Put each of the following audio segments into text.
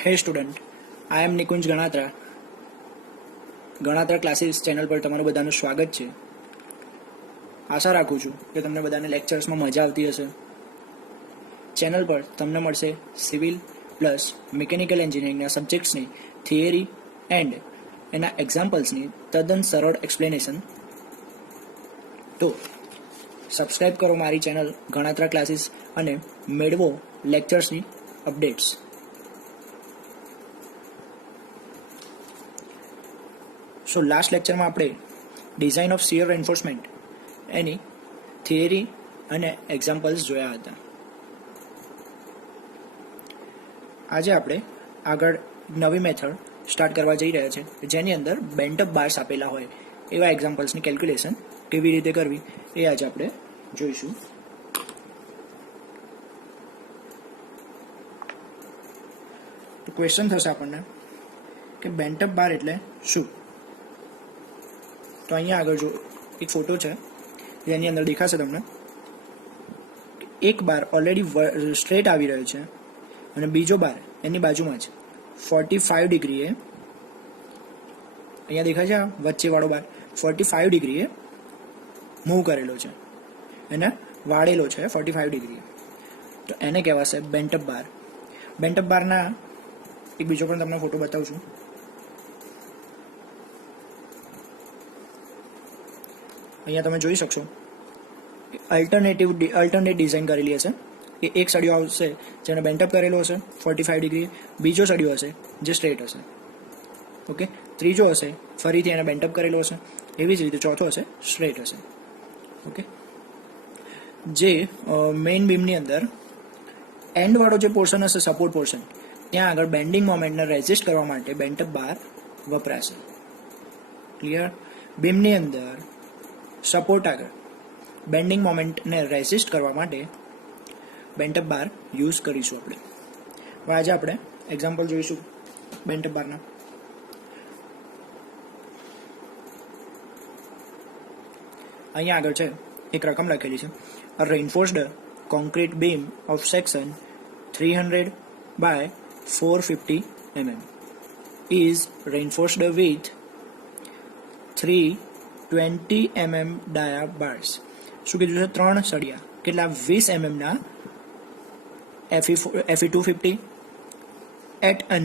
Hey student, I am Nikunj Ganatra. Ganatra classes channel પર તમારું બધાનું સ્વાગત છે. આશા રાખું છું કે તમને બધાને લેક્ચર્સમાં મજા આવતી હશે. ચેનલ પર તમને મળશે સિવિલ પ્લસ મિકેનિકલ એન્જિનિયરિંગના સબ્જેક્ટ્સની થિયરી એન્ડ એના એક્ઝામ્પલ્સની તદ્દન સરળ એક્સપ્લેનેશન. તો સબસ્ક્રાઈબ કરો મારી ચેનલ ગણાત્રા ક્લાસીસ અને મેળવો લેક્ચર્સની અપડેટ્સ. સો લાસ્ટ લેક્ચરમાં આપણે design of shear enforcement any theory અને એક્ઝામ્પલ્સ જોયા હતા. આજે આપણે આગળ નવી મેથડ સ્ટાર્ટ કરવા જઈ રહ્યા છે જેની અંદર બેન્ટ અપ બાર્સ આપેલા હોય એવા એક્ઝામ્પલ્સની કેલ્ક્યુલેશન કેવી રીતે કરવી એ આજે આપણે જોઈશું. તો ક્વેશ્ચન થશે આપણને કે બેન્ટ અપ બાર એટલે શું. તો અહીંયા આગળ જો એક ફોટો છે જેની અંદર દેખાશે તમને એક બાર ઓલરેડી સ્ટ્રેટ આવી રહ્યો છે અને બીજો બાર એની બાજુમાં જ 45 ડિગ્રીએ અહીંયા દેખાય છે વચ્ચેવાળો બાર 45 ડિગ્રીએ મૂવ કરેલો છે, એને વાળેલો છે 45 ડિગ્રીએ. તો એને કહેવાશે બેન્ટ અપ બાર. બેન્ટ અપ બારના એક બીજો પણ તમને ફોટો બતાવું છું. અહીંયા તમે જોઈ શકશો અલ્ટરનેટ ડિઝાઇન કરેલી હશે કે એક સળિયો આવશે જેને બેન્ટઅપ કરેલો હશે 45 ડિગ્રી, બીજો સળિયો હશે જે સ્ટ્રેટ હશે, ઓકે, ત્રીજો હશે ફરીથી એને બેન્ટઅપ કરેલો હશે, એવી જ રીતે ચોથો હશે સ્ટ્રેટ હશે. ઓકે, જે મેઇન બીમની અંદર એન્ડવાળો જે પોર્શન હશે સપોર્ટ પોર્શન ત્યાં આગળ બેન્ડિંગ મોમેન્ટને રેઝિસ્ટ કરવા માટે બેન્ટઅપ બાર વપરાશે. ક્લિયર? બીમની અંદર સપોર્ટ આગળ બેન્ડિંગ મોમેન્ટને રેઝિસ્ટ કરવા માટે બેન્ટઅપ બાર યુઝ કરીશું આપણે. હવે આજે આપણે એક્ઝામ્પલ જોઈશું બેન્ટઅપ બારના. અહીંયા આગળ છે એક રકમ લખેલી છે. A reinforced concrete beam of section 300 by 450 mm is reinforced with 320 mm dia bars. શું કીધું છે? 3 સળિયા કેટલા 20 mm ના Fe250 at an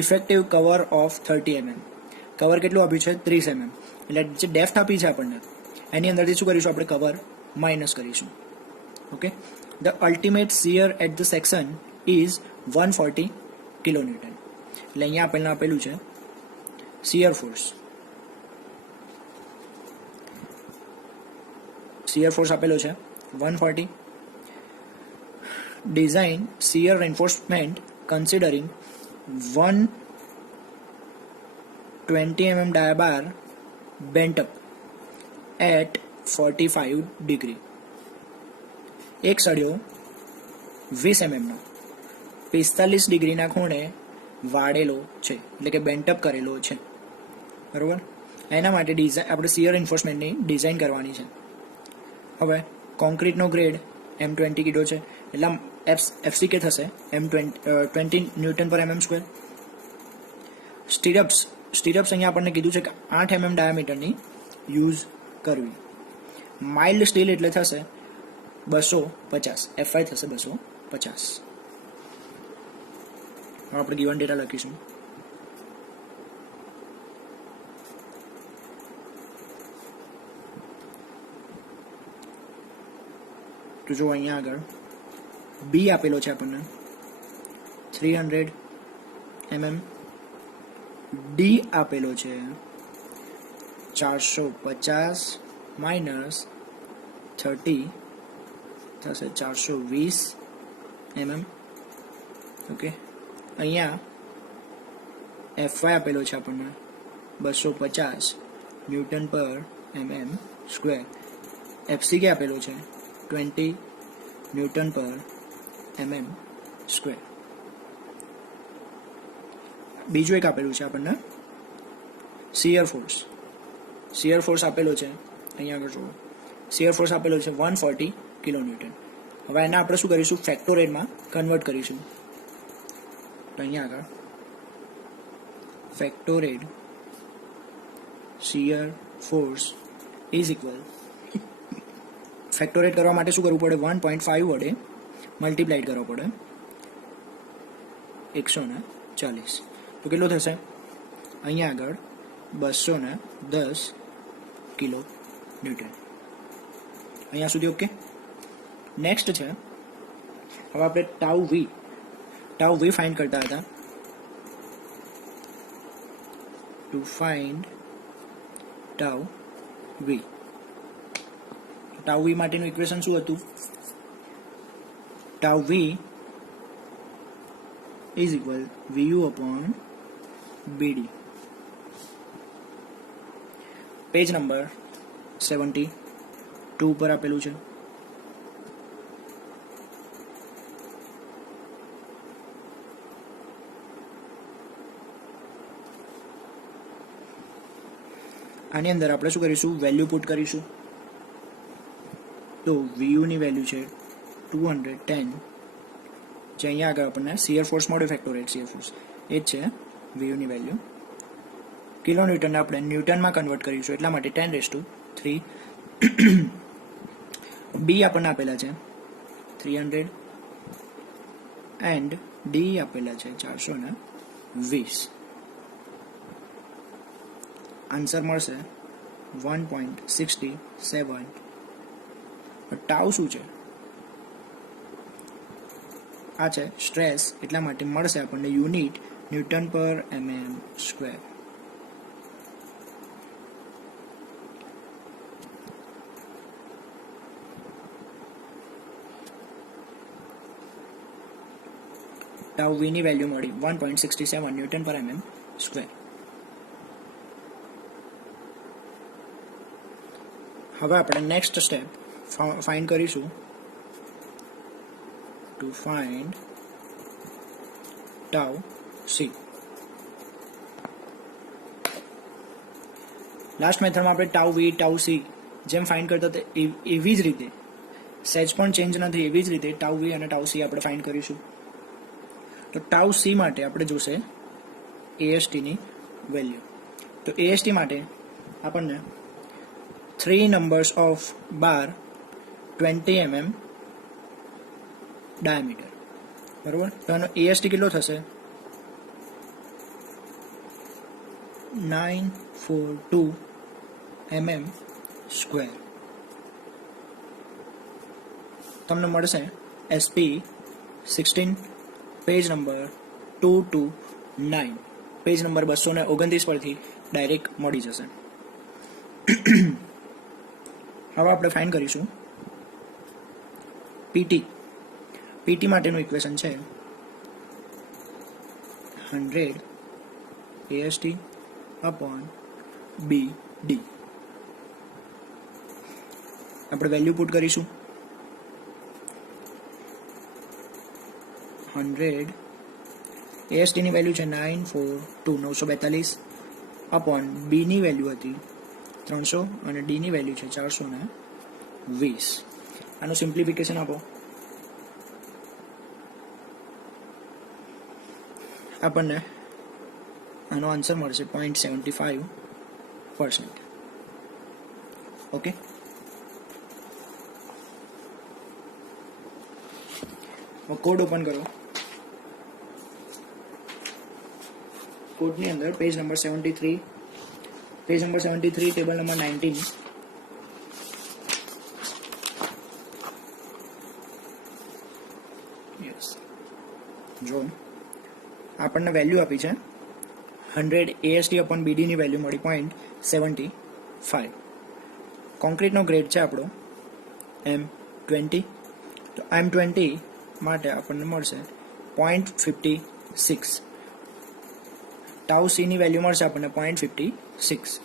effective cover of 30 mm. Cover કેટલું આપ્યું છે? 30 mm. એટલે જે ડેપ્થ આપી છે આપણને એની અંદરથી શું કરીશું આપણે? કવર માઇનસ કરીશું. Okay, the ultimate shear at the section is 140 kilonewton. એટલે અહીંયા આપેલું છે શિયર ફોર્સ. શિયર ફોર્સ આપેલો છે 140. Design shear enforcement considering 120 mm dia bar bent up at 45 degree. એક સળિયો 20 mm નો 45 ડિગ્રીના ખૂણે વાળેલો છે, એટલે કે બેન્ટઅપ કરેલો છે. બરોબર? એના માટે આપણે શિયર એન્ફોર્સમેન્ટની ડિઝાઇન કરવાની છે. હવે કોન્ક્રીટનો ગ્રેડ M20 કીધો છે એટલે FCK થશે M20 ન્યૂટન પર mm સ્ક્વેર. સ્ટીરપ્સ અહીંયા આપણને કીધું છે કે 8 mm ડાયામીટરની યુઝ કરવી. માઇલ્ડ સ્ટીલ એટલે થશે 250, FI થશે 250. આપણે ગિવન ડેટા લખીશું. તો જો અહીંયા આગળ બી આપેલો છે આપણને 300 mm, ડી આપેલો છે 450 માઇનસ 30 થશે 420 mm. ઓકે, અહીંયા FY આપેલો છે આપણને 250 ન્યૂટન પર mm સ્ક્વેર. FCK આપેલો છે 20 ન્યૂટન પર mm સ્ક્વેર. બીજું એક આપેલું છે આપણને શિયર ફોર્સ આપેલો છે અહીંયા આગળ જુઓ. શિયર ફોર્સ આપેલો છે 140 કિલોન્યુટન. હવે એને આપણે શું કરીશું? ફેક્ટોરિયલમાં કન્વર્ટ કરીશું. તો અહીંયા આગળ ફેક્ટોરેડ શિયર ફોર્સ ઇઝ ઇક્વલ, ફેક્ટોરેટ કરવા માટે શું કરવું પડે? 1.5 વડે મલ્ટીપ્લાઇડ કરવો પડે 140. તો કેટલો થશે? અહીંયા આગળ 210 કિલો ન્યૂટન. અહીંયા સુધી ઓકે. નેક્સ્ટ છે, હવે આપણે ટાઉ વી ફાઇન્ડ કરતા હતા. ટુ ફાઇન્ડ ટાઉ વી માટેનું ઇક્વેશન શું હતું? Tau V is equal VU upon BD. Page number 72 પર આપેલું છે. આની અંદર આપણે શું કરીશું? વેલ્યુ પુટ કરીશું. તો VU ની વેલ્યુ છે 210, જે અહીંયા આગળ આપણને શિયર ફોર્સ મળ્યો, ફેક્ટોરેટ શિયર ફોર્સ એ જ છે VU ની વેલ્યુ. કિલો ન્યૂટન આપણે ન્યૂટનમાં કન્વર્ટ કરીશું, એટલા માટે 10⁻3. B આપણને આપેલા છે 300 એન્ડ D આપેલા છે 420. આન્સર મળશે 1.67. ટાઉ શું છે? આ છે સ્ટ્રેસ, એટલા માટે મળશે આપણને યુનિટ ન્યૂટન પર mm સ્ક્વેર. ટાઉ વી ની વેલ્યુ મળી 1.67 ન્યૂટન પર mm સ્ક્વેર. હવે આપણે નેક્સ્ટ સ્ટેપ ફાઇન્ડ કરીશું. To find tau C. Last મેથડમાં આપણે ટાઉ વી ટાઉ સી જેમ ફાઇન્ડ કરતા હતા એવી જ રીતે, સેજ પણ ચેન્જ નથી, એવી જ રીતે ટાઉ વી અને ટાઉ સી આપણે ફાઇન્ડ કરીશું. તો ટાઉ સી માટે આપણે જોશે AST ની વેલ્યુ. તો AST માટે આપણને 3 numbers of bar 20 mm diameter, બરોબર. તો આનો AST કેટલો થશે? 942 mm સ્ક્વેર. તમને મળશે SP 16, page number 229, page number 229 પરથી ડાયરેક્ટ મળી જશે. હવે આપણે ફાઇન્ડ કરીશું PT માટેનું ઇક્વેશન છે 100 AST અપોન BD. આપણે વેલ્યુ પુટ કરીશું. 100 AST ની વેલ્યુ છે 942 અપોન B ની વેલ્યુ હતી 300 અને D ની વેલ્યુ છે 420. આનું સિમ્પ્લિફિકેશન આપો. આપણને આનો આન્સર મળશે 0.75%. ઓકે. કોડ ઓપન કરો. કોડની અંદર page number 73, page number 73 table number 19. Yes, જો આપણને વેલ્યુ આપી છે 100 AST અપોન BD ની વેલ્યુ મળી 0.75. કોન્ક્રીટનો ગ્રેડ છે આપણો M20. તો M20 માટે આપણને મળશે 0.56. ટાઉ સી ની વેલ્યુ મળશે આપણને 0.56.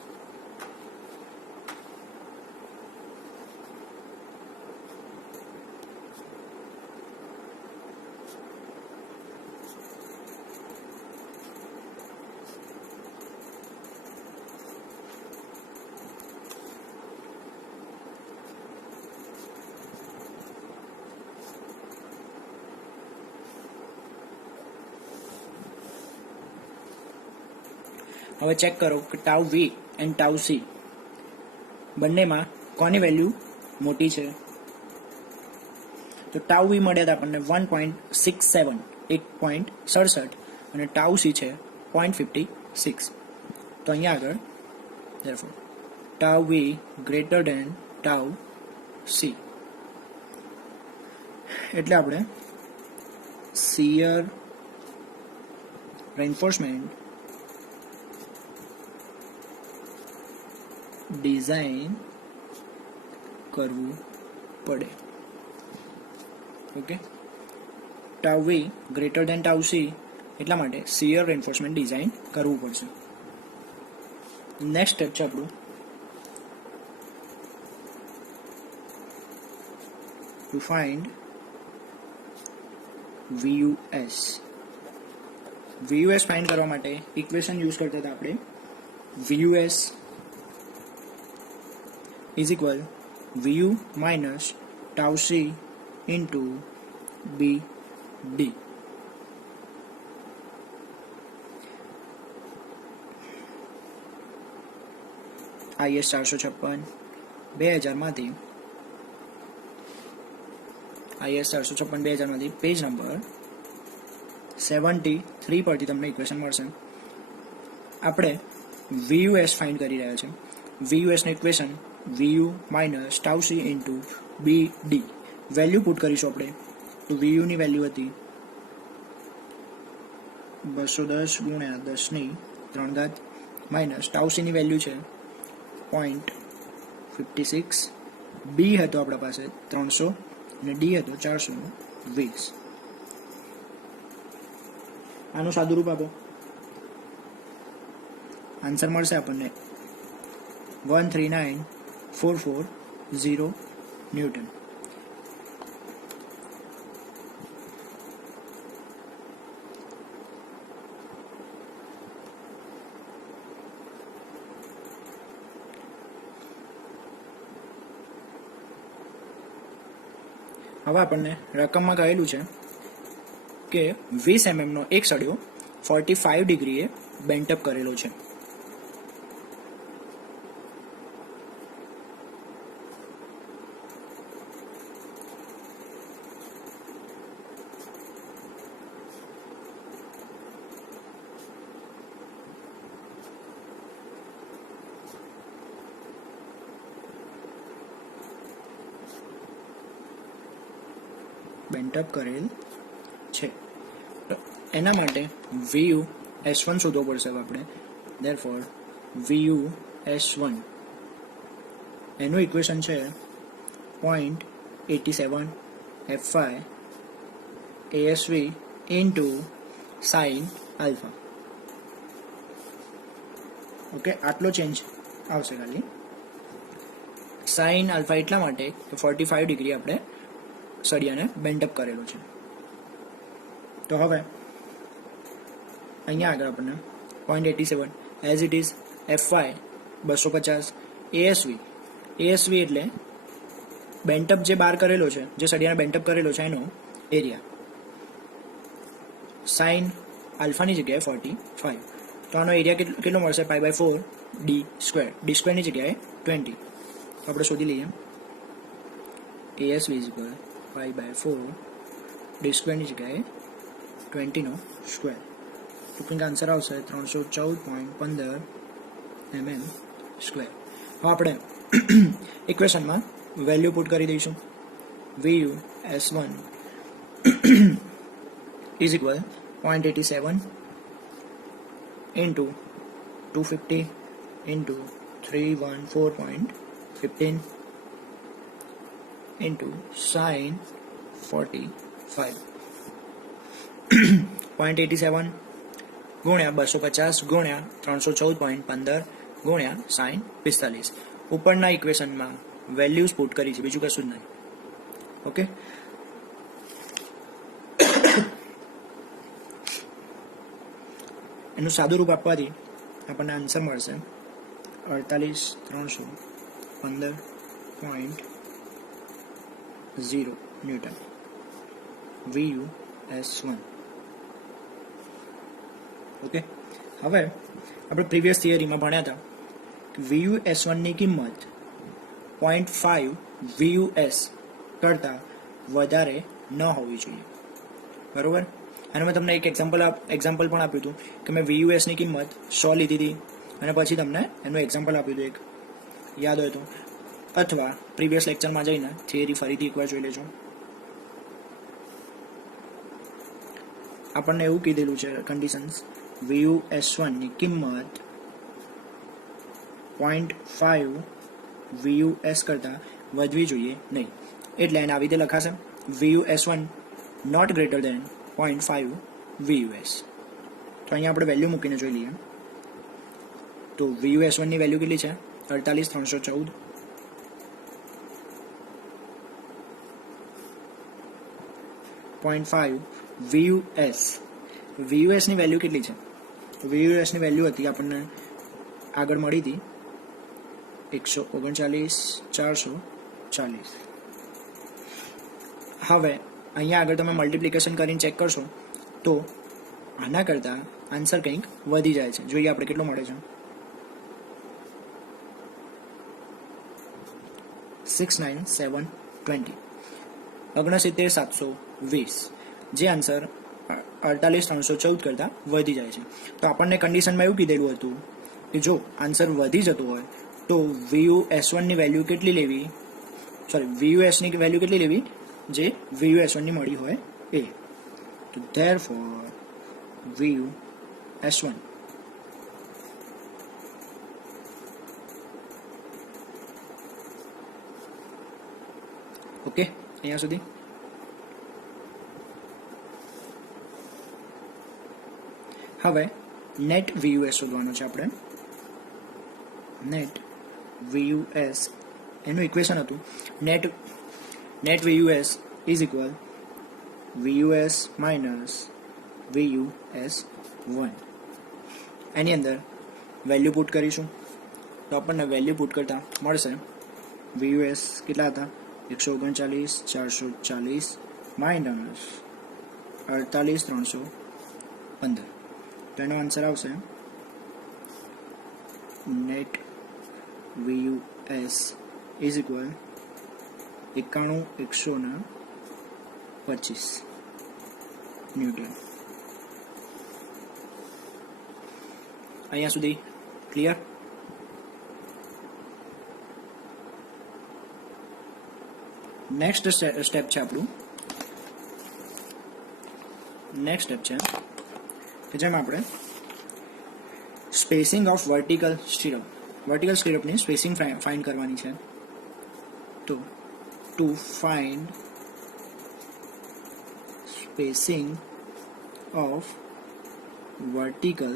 હવે ચેક કરો કે tau V and tau C બંનેમાં કોની વેલ્યુ મોટી છે. તો ટાઉ વી મળ્યા હતા આપણને 1.67 1.67 અને ટાઉ સી છે 0.56. તો અહીંયા આગળ therefore ટાઉ વી ગ્રેટર ધેન ટાઉ સી એટલે આપણે શિયર રેન્ફોર્સમેન્ટ ડિઝાઇન કરવું પડે. ઓકે, ટાઉ વી ગ્રેટર દેન ટાઉ સી એટલા માટે શિયર રેન્ફોર્સમેન્ટ ડિઝાઇન કરવું પડશે. નેક્સ્ટ સ્ટેપ છે આપણું to find VUS. VUS find કરવા માટે ઇક્વેશન યુઝ કરતા હતા આપણે. VUS is equal VU minus tau C into BD. IS 456 2000માંથી પેજ નંબર 73 પરથી તમને ઇક્વેશન મળશે. આપણે VUS ફાઇન્ડ કરી રહ્યા છે. VUS ની equation VU minus tau C into BD. Value put કરીશું આપણે. તો VU ની વેલ્યુ હતી 210 ગુણ્યા 10 ની 3 ઘાત માઇનસ ટાઉ સી ની વેલ્યુ છે 0.56. B હતો આપણા પાસે 300 અને D હતો 420. આનું સાદુરૂપ આપો, આન્સર મળશે આપણને 139,440 ન્યૂટન. હવે આપણને રકમમાં કહેલું છે કે 20 mm નો એક સળિયો 45 ડિગ્રીએ બેન્ટઅપ કરેલો છે. બેન્ટઅપ કરેલ છે. તો એના માટે VU S1 શોધવો પડશે આપણે. therefore VU S1 એનું ઇક્વેશન છે 0.87 F5 ASV into sin alpha. Okay, આટલો ચેન્જ આવશે ખાલી. sin alpha એટલા માટે કે 45 ડિગ્રી આપણે સળિયાને બેન્ડઅપ કરેલો છે. તો હવે અહીંયા આગળ આપણને 0.87 as it is F5 250 ASV એટલે બેન્ટઅપ જે બાર કરેલો છે, જે સળિયાને બેન્ટઅપ કરેલો છે એનો એરિયા. સાઇન આલ્ફાની જગ્યાએ 45, તો આનો એરિયા કેટલો મળશે? π/4 d². d² જગ્યાએ 20. તો આપણે શોધી લઈએ. ASV π/4 d² જગ્યાએ 20 નો સ્ક્વેર. તો કંઈક આન્સર આવશે 314.15 mm². હવે આપણે ઇક્વેશનમાં વેલ્યુ પુટ કરી દઈશું. VU S1 is equal 0.87 into 250 into 314.15 into sin 45. 0.87 ગુણ્યા 250 ગુણ્યા 314.15 ગુણ્યા sin 45. ઉપરના ઇક્વેશનમાં વેલ્યુઝ પુટ કરી છે, બીજું કશું જ નહીં. ઓકે, એનું સાદું રૂપ આપવાથી આપણને આન્સર મળશે 48,315.0 ન્યૂટન. VU S1. ઓકે, હવે આપણે પ્રીવિયસ થિયરીમાં ભણ્યા હતા કે VUS1ની કિંમત 0.5 VUS કરતાં વધારે ન હોવી જોઈએ, બરાબર. અને મેં તમને એક એક્ઝામ્પલ પણ આપ્યું હતું કે મેં VUSની કિંમત 100 લીધી હતી અને પછી તમને એનું એક્ઝામ્પલ આપ્યું હતું એક, યાદ હોય તો, અથવા પ્રીવિયસ લેક્ચરમાં જઈને થિયરી ફરીથી એકવાર જોઈ લેજો. આપણને એવું કીધેલું છે કન્ડિશન્સ, VUS1ની કિંમત 0.5 VUS કરતાં વધવી જોઈએ નહીં. એટલે એને આવી રીતે લખાશે VUS1 not greater than 0.5 VUS. તો અહીંયા આપણે વેલ્યુ મૂકીને જોઈ લઈએ. તો VUS1ની વેલ્યુ કેટલી છે? 48314. .5 VUS. VUSની વેલ્યુ કેટલી છે? VUSની વેલ્યુ હતી આપણને આગળ મળી હતી 139,440. હવે અહીંયા આગળ તમે મલ્ટિપ્લિકેશન કરીને ચેક કરશો તો આના કરતાં આન્સર કંઈક વધી જાય છે. જોઈએ આપણે કેટલો મળે છે. 69720, 69720, જે આન્સર 48314 કરતાં વધી જાય છે. તો આપણને કન્ડિશનમાં એવું કીધેલું હતું કે જો આન્સર વધી જતો હોય તો VUS1ની વેલ્યુ કેટલી લેવી, VUSની વેલ્યુ કેટલી લેવી જે VUS1ની મળી હોય એ. તો therefore VUS1 ઓકે, અહીંયા સુધી. હવે નેટ VUS શોધવાનું છે આપણે. નેટ VUS એનું ઇક્વેશન હતું net VUS is equal VUS minus VUS1. એની અંદર વેલ્યુ પુટ કરીશું તો આપણને વેલ્યુ પુટ કરતાં મળશે VUS કેટલા હતા? 139,440 માઇનસ 48,315. તો એનો આન્સર આવશે net VUS is equal 91,125 newton. અહીંયા સુધી ક્લિયર? નેક્સ્ટ સ્ટેપ છે આપણું. નેક્સ્ટ સ્ટેપ છે કે જેમાં આપણે સ્પેસિંગ ઓફ વર્ટિકલ સ્ટીરપની સ્પેસિંગ ફાઇન્ડ કરવાની છે. તો to find spacing of vertical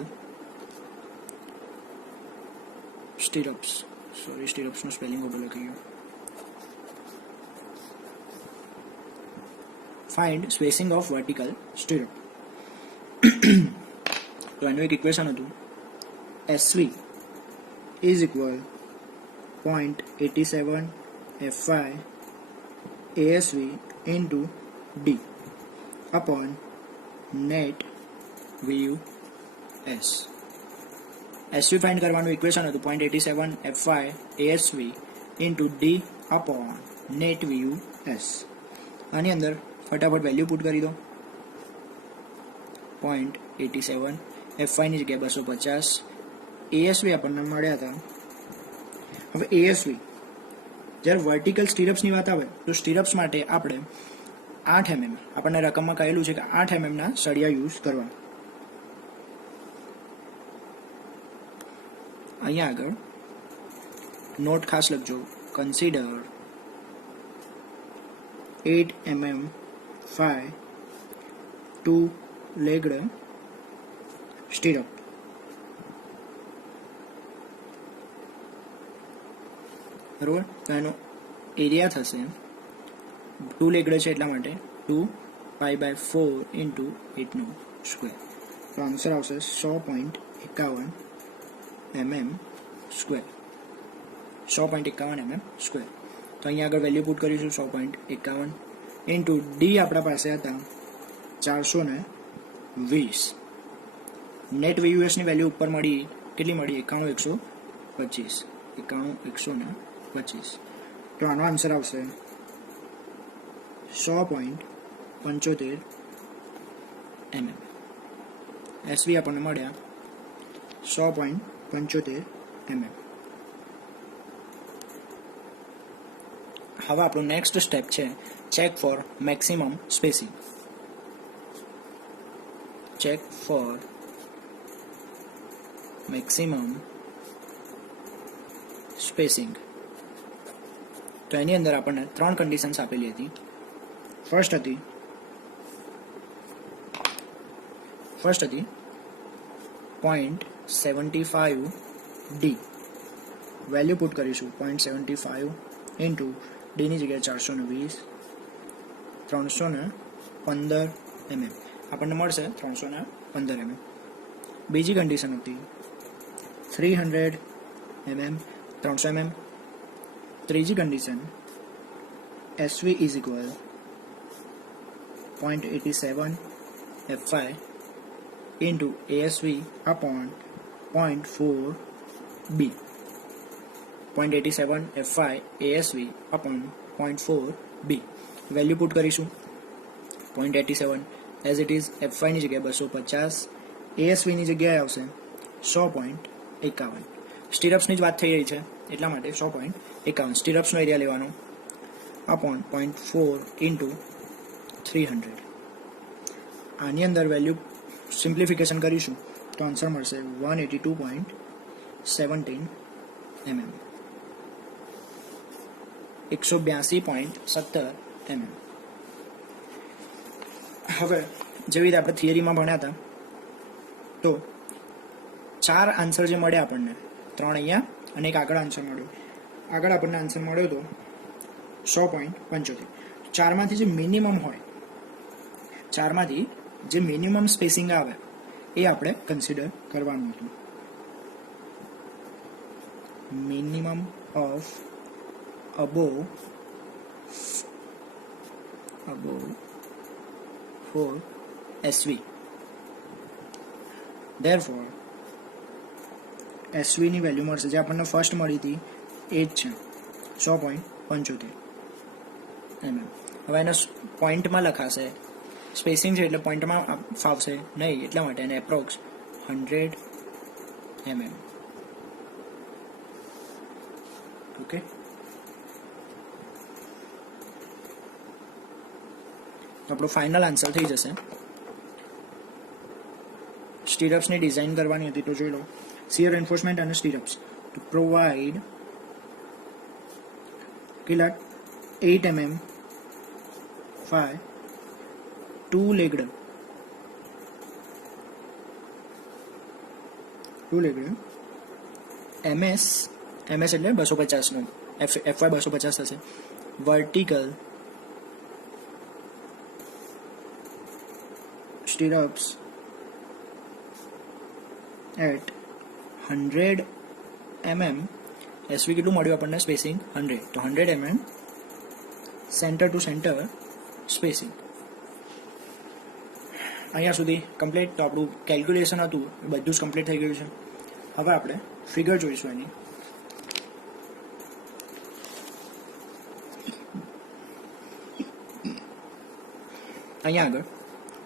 સ્ટીરપ્સનું સ્પેલિંગ ઉપર લખી ગયું. Find spacing of vertical stirrup. તો એનું એક ઇક્વેશન હતું SV is equal 0.87 FY ASV into D upon net VUS. SV ફાઇન્ડ કરવાનું ઇક્વેશન હતું 0.87 FY ASV into D upon net VUS. આની અંદર ફટાફટ વેલ્યુ પુટ કરી દો. 0.87 FYની જગ્યાએ 250, ASV આપણને મળ્યા હતા. હવે ASV જ્યારે વર્ટિકલ સ્ટીરપ્સની વાત આવે તો સ્ટીરપ્સ માટે આપણે 8 mm આપણને રકમમાં કહેલું છે કે 8 mm ના સળિયા યુઝ કરવા. અહીંયા આગળ નોટ ખાસ લખજો, કન્સિડર 8 mm 5 2-legged સ્ટીરપ. બરોબર. તો એનો એરિયા થશે 2-legged છે એટલા માટે 2π/4 ઇન્ટુ 8 સ્ક્વેર. તો આન્સર આવશે 100.51 mm સ્ક્વેર. 100.51 mm square. તો અહીંયા આગળ વેલ્યુ પુટ કરીશું 100.51 ઇન્ટુ ડી આપણા પાસે હતા 420. નેટ VUSની વેલ્યુ ઉપર મળી કેટલી મળી 91,125 91,125 તો આનો આન્સર આવશે 100.75 mm SV આપણને મળ્યા 100.75 mm. હવે આપણું નેક્સ્ટ સ્ટેપ છે check for maximum spacing. Check for maximum spacing. તો એની અંદર આપણને 3 કન્ડિશન્સ આપેલી હતી. ફર્સ્ટ હતી 0.75D વેલ્યુ પુટ કરીશું 0.75 ઇન્ટુ ડીની જગ્યાએ 420 315 mm આપણને મળશે 315 mm. બીજી કન્ડિશન હતી 300 mm 300 mm. ત્રીજી condition SV is equal 0.87 F5 into ASV upon 0.4B 0.87 F5 ASV upon 0.4B value put કરીશું 0.87 એઝ ઇટ ઇઝ F5 ની જગ્યાએ 250 ASV ની જગ્યાએ આવશે 100.51. સ્ટીરપ્સની જ વાત થઈ રહી છે એટલા માટે 100.51 સ્ટીરપ્સનો એરિયા લેવાનો upon 0.4 into 300. આની અંદર વેલ્યુ સિમ્પ્લિફિકેશન કરીશું તો આન્સર મળશે 182.17 mm 182.17 mm. હવે જેવી રીતે આપણે થિયરીમાં ભણ્યા હતા તો 4 આન્સર જે મળ્યા આપણને 3 અહીંયા અને એક આગળ આન્સર મળ્યો. આગળ આપણને આન્સર મળ્યો તો 100.75. 4માંથી જે મિનિમમ હોય 4માંથી જે મિનિમમ સ્પેસિંગ આવે એ આપણે કન્સિડર કરવાનું હતું. Minimum of above 4 SV. Therefore SV ની વેલ્યુ મળશે જે આપણને ફર્સ્ટ મળી હતી એ જ છે 100.75 mm. હવે એને પોઈન્ટમાં લખાશે સ્પેસિંગ છે એટલે પોઈન્ટમાં ફાવશે નહીં એટલા માટે એને એપ્રોક્સ 100 mm. ઓકે આપણો ફાઇનલ આન્સર થઈ જશે. સ્ટીરપ્સની ડિઝાઇન કરવાની હતી તો જોઈ લો. શિયર એન્ફોર્સમેન્ટ અને સ્ટીરપ્સ ટુ પ્રોવાઈડ કેટલા 8 mm 5 two-legged MS એટલે 250 નું FY 250 થશે. Vertical stirrups at 100 mm. SV કેટલું મળ્યું આપણને સ્પેસિંગ 100 તો 100 mm centre two centre spacing. અહીંયા સુધી કમ્પ્લીટ. તો આપણું કેલ્ક્યુલેશન હતું એ બધું જ કમ્પ્લીટ થઈ ગયું છે. હવે આપણે ફિગર જોઈશું એની. અહીંયા આગળ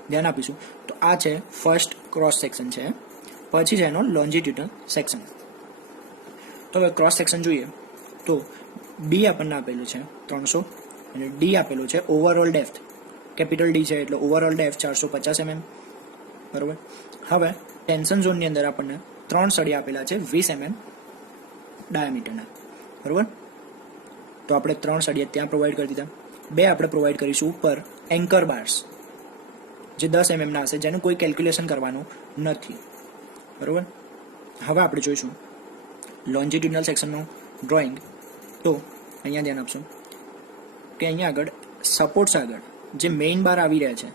ધ્યાન આપીશું તો આ છે ફર્સ્ટ ક્રોસ સેક્શન છે, પછી છે એનો લોન્જિટ્યુડલ સેક્શન. તો હવે ક્રોસ સેક્શન જોઈએ તો ડી આપણને આપેલું છે 300 અને ડી આપેલું છે ઓવરઓલ ડેપ્થ કેપિટલ ડી છે એટલે ઓવરઓલ ડેપ્થ 450 mm બરોબર. હવે ટેન્શન ઝોનની અંદર આપણને 3 સળિયા આપેલા છે 20 mm ડાયામીટરના બરોબર. તો આપણે 3 સળિયા ત્યાં પ્રોવાઈડ કરી દીધા. 2 આપણે પ્રોવાઈડ કરીશું ઉપર એન્કર બાર્સ જે 10 mm ના હશે જેનું કોઈ કેલ્ક્યુલેશન કરવાનું નથી બરોબર. હવે આપણે જોઈશું લોન્જિટ્યુડનલ સેક્શનનું ડ્રોઈંગ. તો અહીંયા ધ્યાન આપશું કે અહીંયા આગળ સપોર્ટ્સ આગળ જે મેઇન બાર આવી રહ્યા છે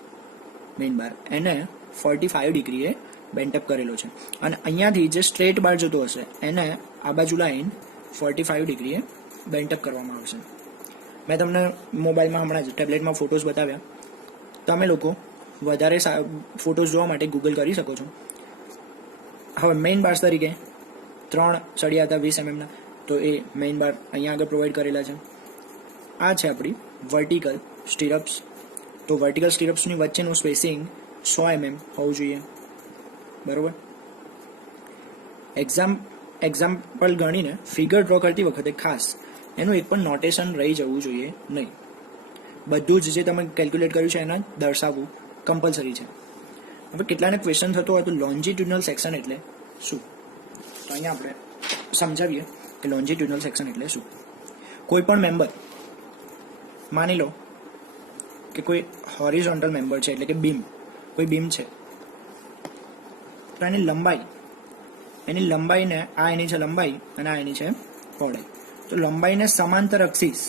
મેઇન બાર એને 45 ડિગ્રીએ બેન્ટઅપ કરેલો છે અને અહીંયાથી જે સ્ટ્રેટ બાર જતો હશે એને આ બાજુ લાઈન 45 ડિગ્રીએ બેન્ટઅપ કરવામાં આવશે. મેં તમને મોબાઈલમાં હમણાં જ ટેબ્લેટમાં ફોટોઝ બતાવ્યા. તમે લોકો વધારે ફોટોઝ જોવા માટે ગૂગલ કરી શકો છો. હવે મેઇન બાર્સ તરીકે 3 સળિયા હતા 20 mm ના, તો એ મેઇન બાર અહીંયા આગળ પ્રોવાઈડ કરેલા છે. આ છે આપણી વર્ટિકલ સ્ટીરપ્સ. તો વર્ટિકલ સ્ટીરપ્સની વચ્ચેનું સ્પેસિંગ 100 mm હોવું જોઈએ, બરાબર. એક્ઝામ્પલ ગણીને ફિગર ડ્રો કરતી વખતે ખાસ એનું એક પણ નોટેશન રહી જવું જોઈએ નહીં. બધું જ જે તમે કેલ્ક્યુલેટ કર્યું છે એને દર્શાવવું કમ્પલસરી છે. હવે કેટલાને ક્વેશ્ચન થતો હોય તો લોન્જિટ્યુડનલ સેક્શન એટલે શું? તો અહીંયા આપણે સમજાવીએ કે લોન્જિટ્યુડનલ સેક્શન એટલે શું. કોઈ પણ મેમ્બર, માની લો કે કોઈ હોરિઝોન્ટલ મેમ્બર છે, એટલે કે બીમ, કોઈ બીમ છે, તો એની લંબાઈને આ એની છે લંબાઈ અને આ એની છે પહોળાઈ. તો લંબાઈને સમાંતર અક્ષિસ,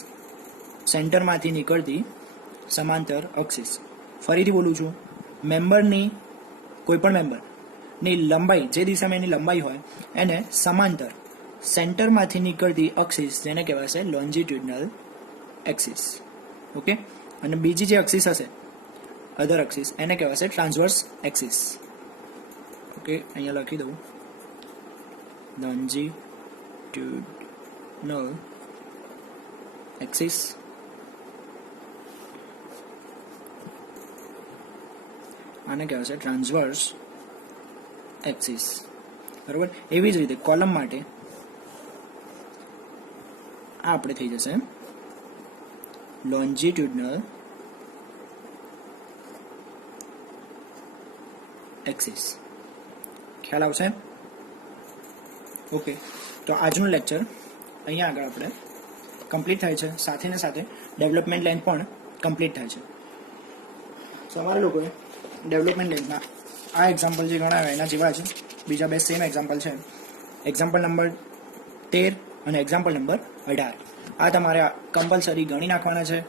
સેન્ટરમાંથી નીકળતી સમાંતર અક્ષિસ. ફરીથી બોલું છું, મેમ્બરની, કોઈ પણ મેમ્બરની લંબાઈ, જે દિશામાં એની લંબાઈ હોય એને સમાંતર સેન્ટરમાંથી નીકળતી અક્ષિસ, જેને કહેવાશે લોન્જિટ્યુડનલ એક્સિસ. ઓકે. અને બીજી જે એક્સિસ હશે, અધર એક્સિસ, એને કહેવાશે ટ્રાન્સવર્સ એક્સિસ. ઓકે, અહીંયા લખી દઉં, લોન્જિટ્યુડનલ એક્સિસ આને કહેવાશે ટ્રાન્સવર્સ એક્સિસ, બરાબર. એવી જ રીતે કોલમ માટે આ આપણે થઈ જશે લોન્જિટ્યુડનલ એક્સિસ. ખ્યાલ આવશે? ઓકે. તો આજનું લેક્ચર અહીંયા આગળ આપણે કમ્પ્લીટ થાય છે. સાથે ને સાથે ડેવલપમેન્ટ લેન્થ પણ કમ્પ્લીટ થાય છે. તમારે લોકોએ ડેવલપમેન્ટ લેન્થના આ એક્ઝામ્પલ જે ગણાવ્યા એના જેવા જ બીજા બે સેમ એક્ઝામ્પલ છે. એક્ઝામ્પલ નંબર 13 અને એક્ઝામ્પલ નંબર 18. આ તમારે કમ્પલસરી ગણી નાખવાના છે.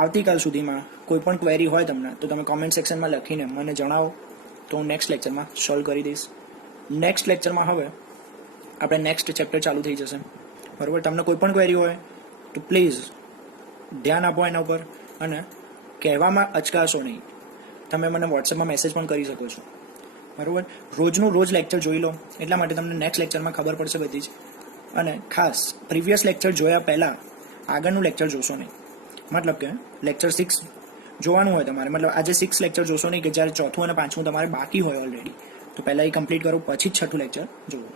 આવતીકાલ સુધીમાં કોઈ પણ ક્વેરી હોય તમને તો તમે કોમેન્ટ સેક્શનમાં લખીને મને જણાવો, તો હું નેક્સ્ટ લેક્ચરમાં સોલ્વ કરી દઈશ. નેક્સ્ટ લેક્ચરમાં હવે આપણે નેક્સ્ટ ચેપ્ટર ચાલુ થઈ જશે, બરાબર. તમને કોઈ પણ ક્વેરી હોય તો પ્લીઝ ધ્યાન આપો એના ઉપર, અને કહેવામાં અચકાશો નહીં. તમે મને વોટ્સએપમાં મેસેજ પણ કરી શકો છો, બરાબર. રોજનું રોજ લેક્ચર જોઈ લો, એટલા માટે તમને નેક્સ્ટ લેક્ચરમાં ખબર પડશે બધી જ. અને ખાસ પ્રીવિયસ લેક્ચર જોયા પહેલાં આગળનું લેક્ચર જોશો નહીં. મતલબ કે લેક્ચર 6 જોવાનું હોય તમારે, મતલબ આજે 6 લેક્ચર જોશો નહીં કે જ્યારે ચોથું અને પાંચમું તમારે બાકી હોય ઓલરેડી, તો પહેલાં એ કમ્પ્લીટ કરો, પછી જ છઠ્ઠું લેક્ચર જોવો.